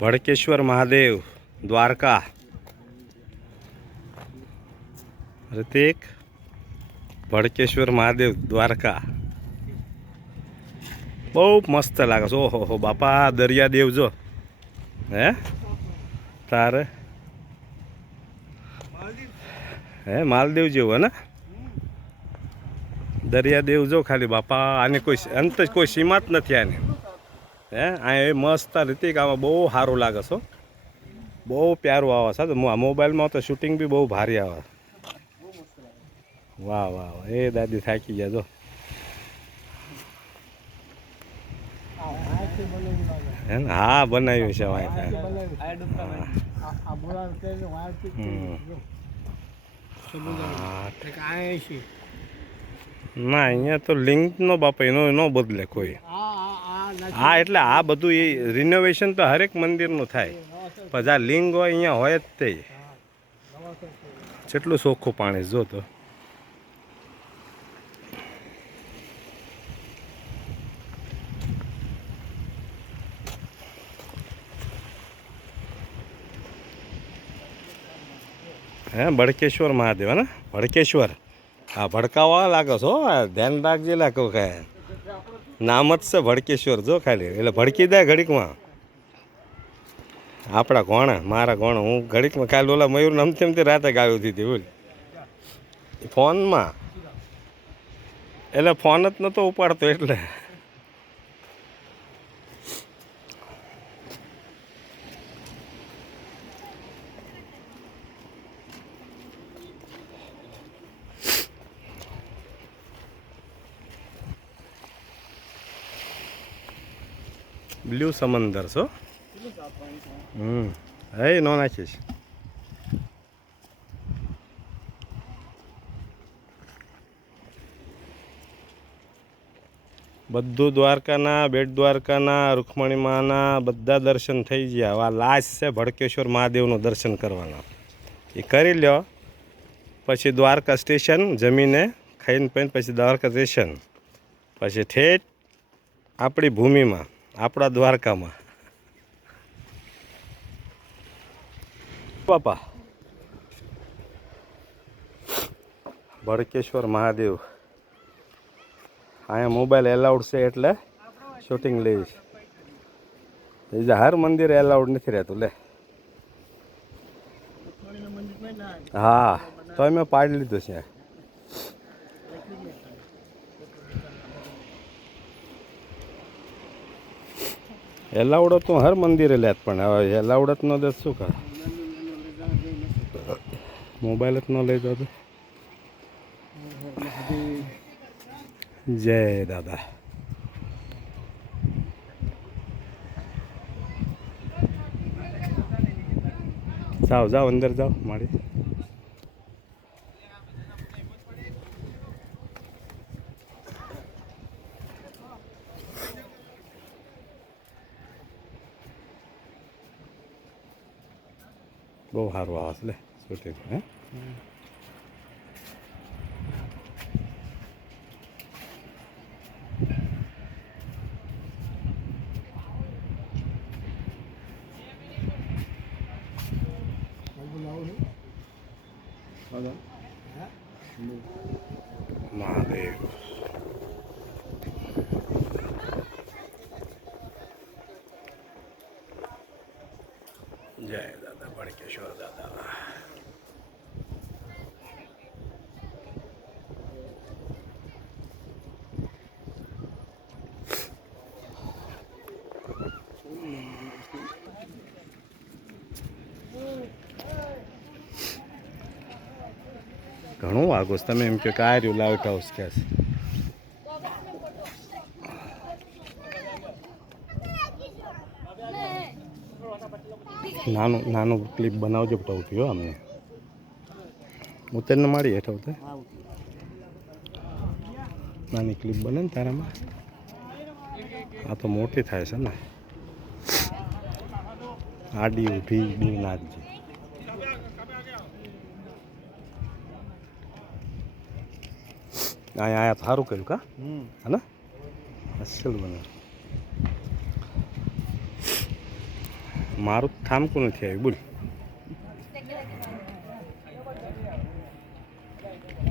ભડકેશ્વર મહાદેવ દ્વારકા. ऋतिक ભડકેશ્વર મહાદેવ દ્વારકા બહુ મસ્ત લાગે છે. ઓહો હો બાપા, દરિયાદેવ જો હે તારે હે માલદેવ જેવું હે ને દરિયાદેવ જો ખાલી બાપા. આને કોઈ અંત જ કોઈ સીમા જ નથી આને. હે આ એ મસ્ત ઋતિક આમાં બહુ સારું લાગે છે. બહુ પ્યારું આવે છે. મોબાઈલમાં તો શૂટિંગ બી બહુ ભારી આવે. વાહ વાહ વાહ, એ દાદી થાકી ગયા જો. હે ને હા બનાવ્યું છે ના અહીંયા તો લિંકનો બાપા એનો ન બદલે કોઈ. હા એટલે આ બધું એ રિનોવેશન તો હરેક મંદિરનું થાય, પણ આ લિંગ હોય અહીંયા હોય જ તે. કેટલું ચોખ્ખું પાણી જો તો. હે ભડકેશ્વર મહાદેવ હે ને ભડકેશ્વર. હા ભડકાવા લાગે છો, ધ્યાન રાખજે લાગો કે નામ જ છે ભડકેશ્વર જો ખાલી. એટલે ભડકી દે ઘડીકમાં આપણા ઘોણા, મારા ઘોણા. હું ઘડીકમાં કાલે ઓલા મયુર નમતી રાતે ગાવી દીધી બોલ ફોનમાં. એટલે ફોન જ નહોતો ઉપાડતો એટલે. બ્લુ સમંદર છો. હે નો નાખીશ. બધું દ્વારકાના, બેટ દ્વારકાના, રૂકમણી માના બધા દર્શન થઈ ગયા. હવે લાસ્ટ છે ભડકેશ્વર મહાદેવનું દર્શન કરવાના. એ કરી લ્યો પછી દ્વારકા સ્ટેશન જમીને ખાઈને પીને પછી દ્વારકા સ્ટેશન, પછી ઠેઠ આપણી ભૂમિમાં, આપણા દ્વારકામાં. બાપા ભડકેશ્વર મહાદેવ. અહીંયા મોબાઈલ એલાઉડ છે એટલે શૂટિંગ લઈશ. બીજા હર મંદિર એલાઉડ નથી રહેતું લે. હા તો મેં પાડી લીધું છે. એલાઉડ તો હર મંદિરે લેત, પણ હવે એલાઉડ જ ન દે શું કર. મોબાઈલ જ ન લઈ જતો. જય દાદા. જાઓ જાઓ અંદર જાઓ મારી. બહુ સારું આવે છે લે શૂટિંગ. હે મહાદેવ. જય દાદા ભડકેશ્વર દાદા. ઘણું વાગો છે. તમે એમ કે આ રહ્યું લાઇટ હાઉસ કે નાનું નાનું ક્લિપ બનાવજો પટાવતી હો અમને. ઉતરને મારી હેઠ આવતા નાની ક્લિપ બને ને તારામાં. આ તો મોટી થાય છે ને. આડી ઊભી બી નાખજે. અહીંયા આયા સારું કર્યું કા હે ને અસલ બને. મારું થામકું નથી આવ્યું બોલ.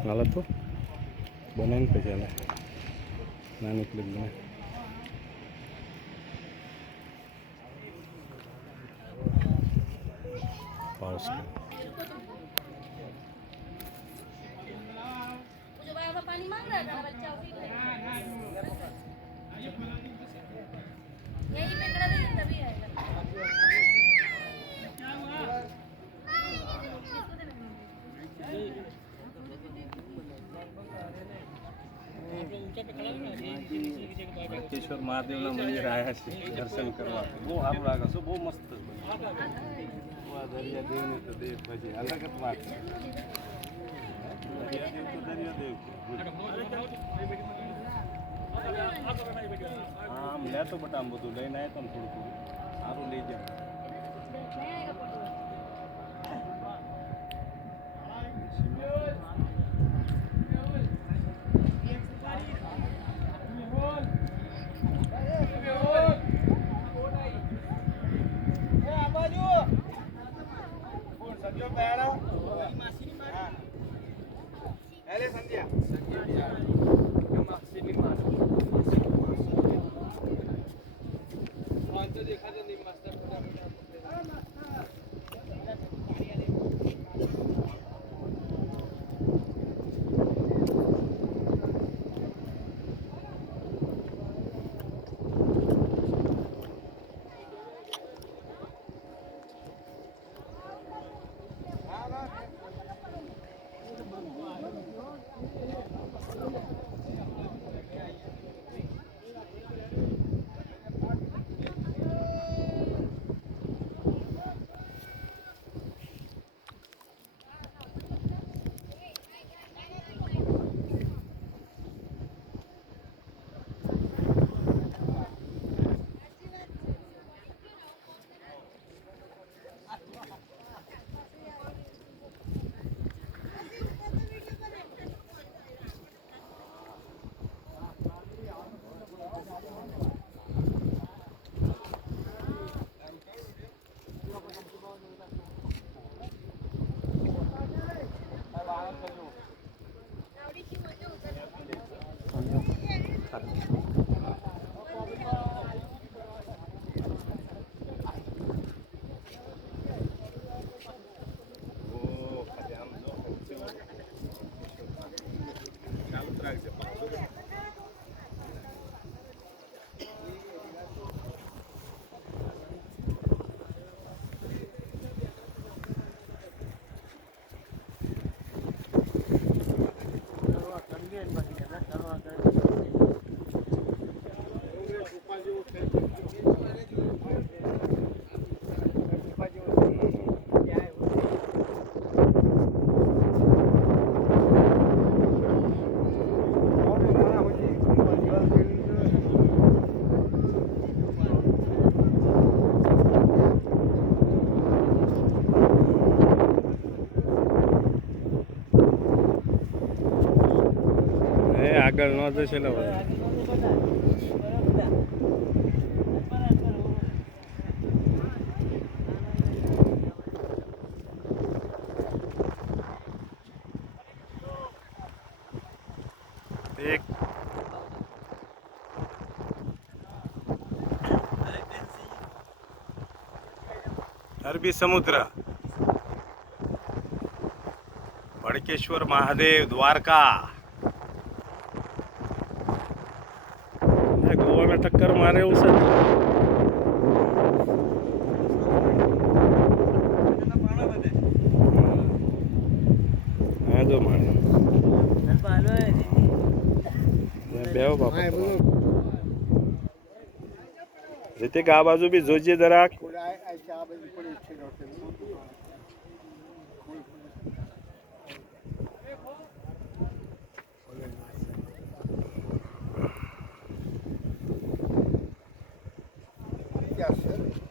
હાલો તો બનાવીને પછી હાલે નાની પ્લેટ બને. पाउस पानी मांग रहा था बच्चा यही पे खड़ा रही तभी आएगा. ભડકેશ્વર મહાદેવના મંદિર આવ્યા છે દર્શન કરવા. બહુ સારું લાગે છે, બહુ મસ્ત છે. દરિયા દેવની તો દેવ પછી અલગ જ વાત છે. દરિયા દેવ તો દરિયા દેવ આમ લેતો બટ આમ બધું લઈને આવ્યો ને થોડું થોડું સારું લઈ જાવ. આગળ ન જશે ને એક અરબી સમુદ્ર, ભડકેશ્વર મહાદેવ, દ્વારકા. गोवा में टक्कर मारे उस जो मारे बेव बापा जते गा बाजू भी जोजे जरा Yes, sir.